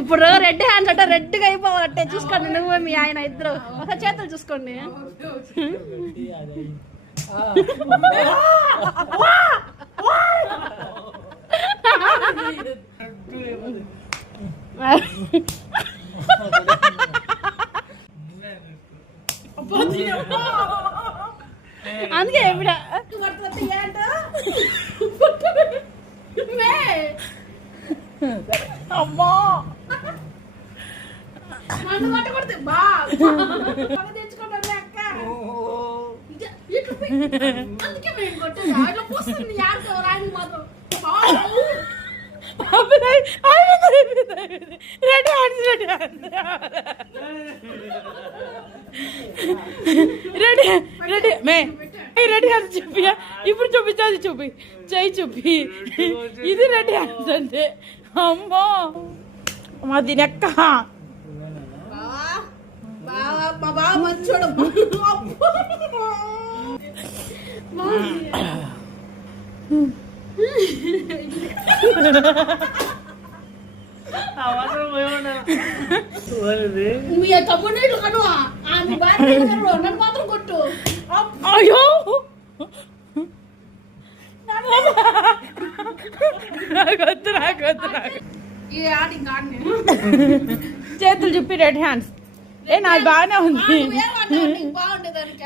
ఇప్పుడు red hands అంటే రెడ్గా అయిపోవాలంటే చూసుకోండి నువ్వు మీ ఆయన ఇద్దరు ఒక చేతులు చూసుకోండి. అందుకే ఎప్పుడు అమ్మా పట్టకూడదు తెచ్చుకోండి అక్క. అందుకే మేము కొట్టేది అట్లా పోస్తుంది ఆయన మాత్రం. రెడీ హ్యాండ్స్ చూపి ఇప్పుడు చూపించాలి చూపి చెయ్యి చూపి ఇది రెడీ హ్యాండ్స్ అంటే అమ్మో మా దీనెక్క బాబా మంచోడు. మీ తమ్ముడు కను ఆమె భార్య నన్ను మాత్రం కొట్టు. అయ్యో చేతులు చూపి రెడ్ హ్యాండ్స్. ఏ నాది బాగానే ఉంది. బాగుండేదానికి